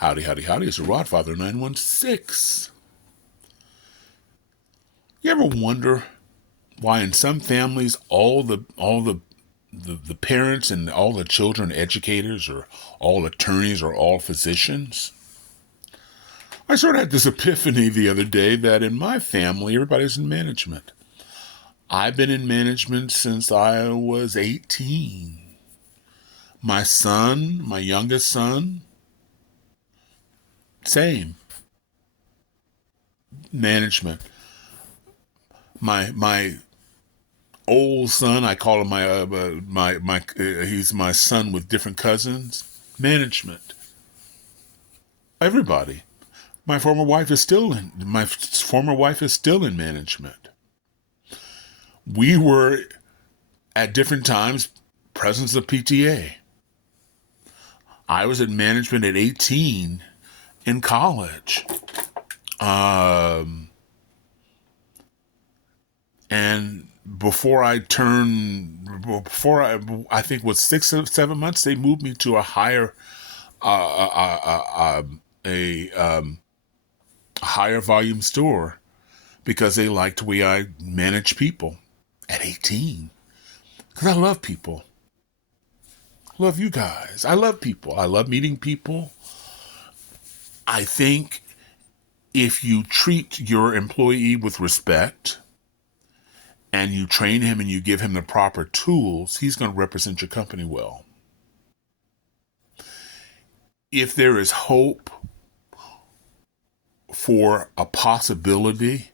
Howdy, howdy, howdy. It's the Rodfather 916. You ever wonder why in some families all the parents and all the children educators or all attorneys or all physicians? I sort of had this epiphany the other day that in my family, everybody's in management. I've been in management since I was 18. My son, my youngest son, same. Management. My old son, I call him he's my son with different cousins. Management. Everybody. My former wife is still in management. We were at different times presidents of PTA. I was in management at 18 in college. And I think was 6 or 7 months, they moved me to a higher volume store because they liked the way I manage people at 18. Because I love people. Love you guys. I love people. I love meeting people. I think if you treat your employee with respect and you train him and you give him the proper tools, he's going to represent your company well. If there is hope for a possibility,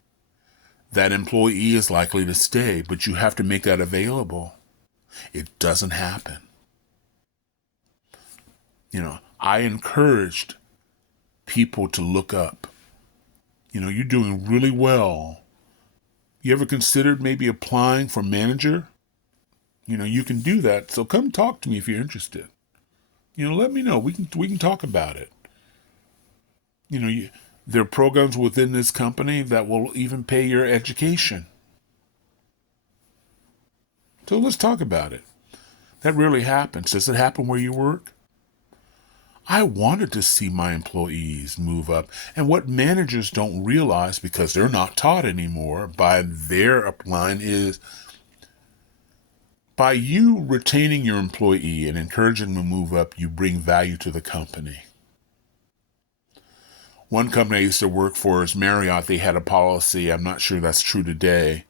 that employee is likely to stay, but you have to make that available. It doesn't happen. I encouraged people to look up. You're doing really well. You ever considered maybe applying for manager? You can do that. So come talk to me if you're interested. Let me know. We can talk about it. There are programs within this company that will even pay your education. So let's talk about it. That really happens. Does it happen where you work? I wanted to see my employees move up. And what managers don't realize, because they're not taught anymore by their upline, is by you retaining your employee and encouraging them to move up, you bring value to the company. One company I used to work for is Marriott. They had a policy, I'm not sure that's true today,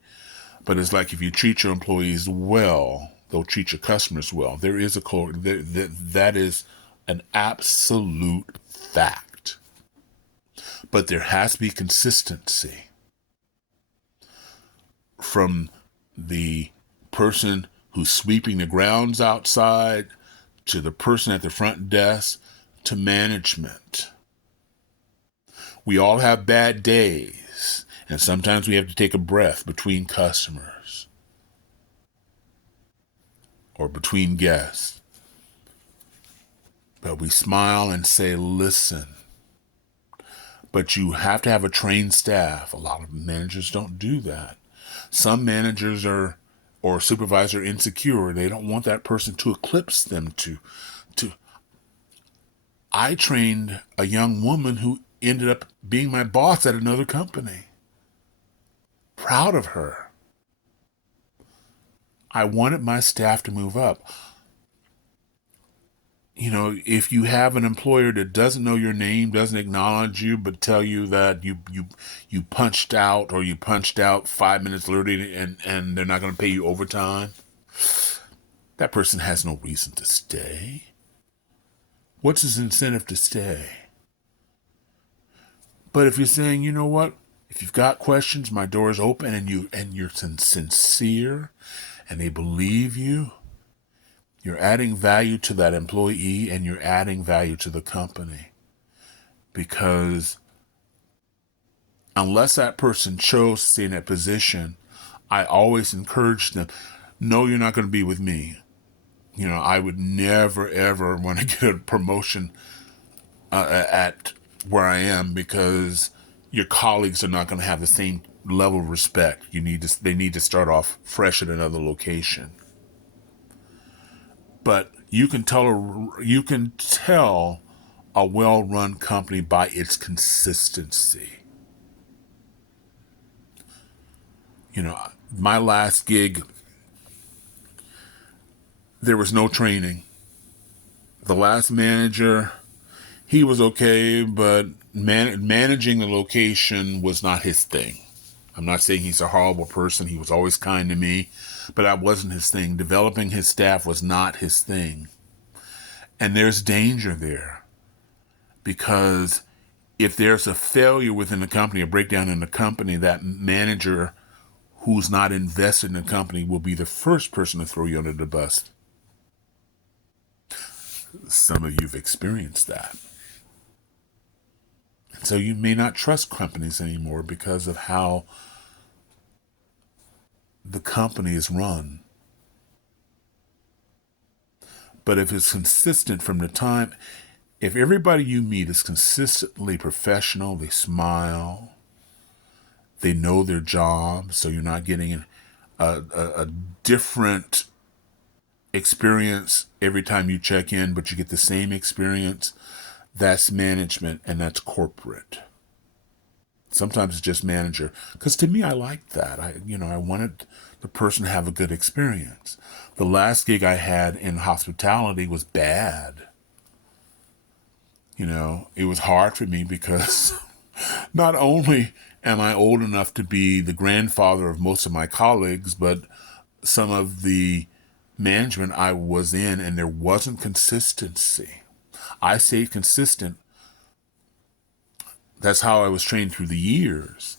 but it's like if you treat your employees well, they'll treat your customers well. There is that is an absolute fact. But there has to be consistency from the person who's sweeping the grounds outside to the person at the front desk to management. We all have bad days, and sometimes we have to take a breath between customers or between guests. But we smile and say, listen. But you have to have a trained staff. A lot of managers don't do that. Some managers or supervisor insecure. They don't want that person to eclipse them I trained a young woman who ended up being my boss at another company. Proud of her. I wanted my staff to move up. If you have an employer that doesn't know your name, doesn't acknowledge you, but tell you that you punched out or you punched out 5 minutes early and they're not going to pay you overtime, that person has no reason to stay. What's his incentive to stay? But if you're saying, you know what, if you've got questions, my door is open, and you're sincere and they believe you, you're adding value to that employee and you're adding value to the company. Because unless that person chose to stay in that position, I always encourage them, no, you're not going to be with me. I would never, ever want to get a promotion at where I am, because your colleagues are not going to have the same level of respect. They need to start off fresh at another location. But you can tell a well-run company by its consistency. You know, my last gig, there was no training. The last manager, he was okay, but managing the location was not his thing. I'm not saying he's a horrible person. He was always kind to me, but that wasn't his thing. Developing his staff was not his thing. And there's danger there, because if there's a failure within the company, a breakdown in the company, that manager who's not invested in the company will be the first person to throw you under the bus. Some of you've experienced that. So you may not trust companies anymore because of how the company is run. But if it's consistent from the time, if everybody you meet is consistently professional, they smile, they know their job, so you're not getting a different experience every time you check in, but you get the same experience, that's management and that's corporate. Sometimes it's just manager. Because to me, I liked that. I wanted the person to have a good experience. The last gig I had in hospitality was bad. It was hard for me because not only am I old enough to be the grandfather of most of my colleagues, but some of the management I was in, and there wasn't consistency. I stayed consistent. That's how I was trained through the years.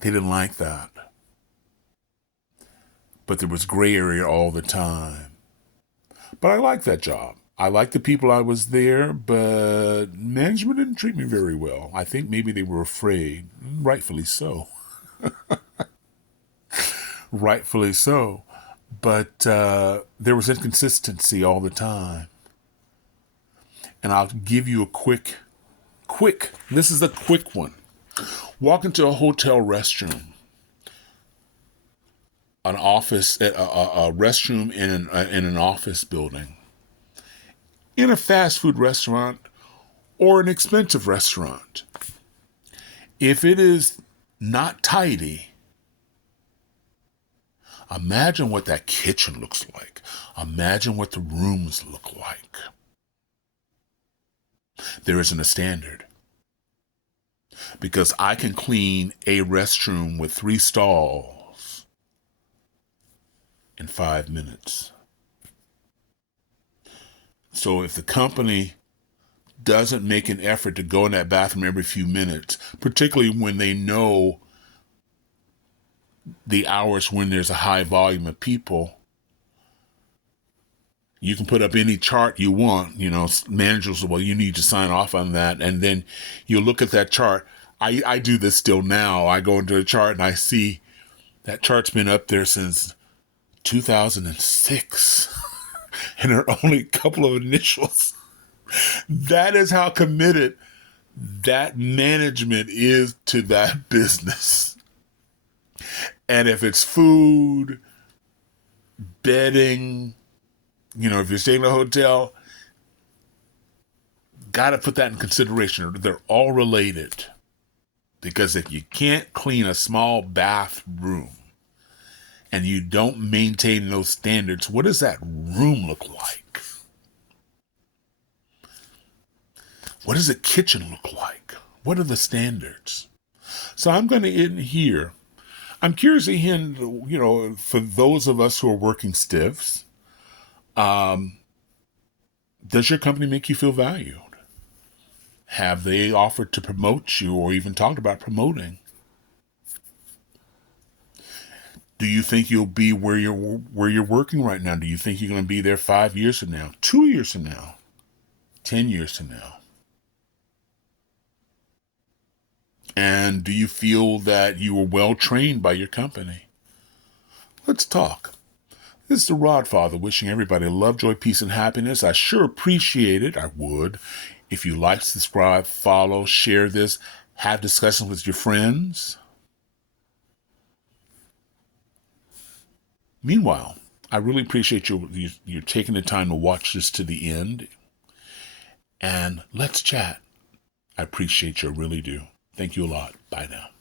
They didn't like that. But there was gray area all the time. But I liked that job. I liked the people I was there, but management didn't treat me very well. I think maybe they were afraid. Rightfully so. Rightfully so. But there was inconsistency all the time. And I'll give you a quick, this is a quick one. Walk into a hotel restroom, an office, a restroom in an office building, in a fast food restaurant or an expensive restaurant. If it is not tidy, imagine what that kitchen looks like. Imagine what the rooms look like. There isn't a standard. Because I can clean a restroom with 3 stalls in 5 minutes. So if the company doesn't make an effort to go in that bathroom every few minutes, particularly when they know the hours when there's a high volume of people, you can put up any chart you want. Managers will, well, you need to sign off on that. And then you look at that chart. I do this still now. I go into a chart and I see that chart's been up there since 2006. And there are only a couple of initials. That is how committed that management is to that business. And if it's food, bedding, if you're staying in a hotel, got to put that in consideration. They're all related. Because if you can't clean a small bathroom and you don't maintain those standards, what does that room look like? What does the kitchen look like? What are the standards? So I'm going to end here. I'm curious to hear, for those of us who are working stiffs, does your company make you feel valued? Have they offered to promote you or even talked about promoting? Do you think you'll be where you're working right now? Do you think you're going to be there 5 years from now, 2 years from now, 10 years from now? And do you feel that you were well trained by your company? Let's talk. This is the Rod Father wishing everybody love, joy, peace, and happiness. I sure appreciate it. I would. If you like, subscribe, follow, share this, have discussions with your friends. Meanwhile, I really appreciate you taking the time to watch this to the end. and let's chat. I appreciate you, I really do. Thank you a lot. Bye now.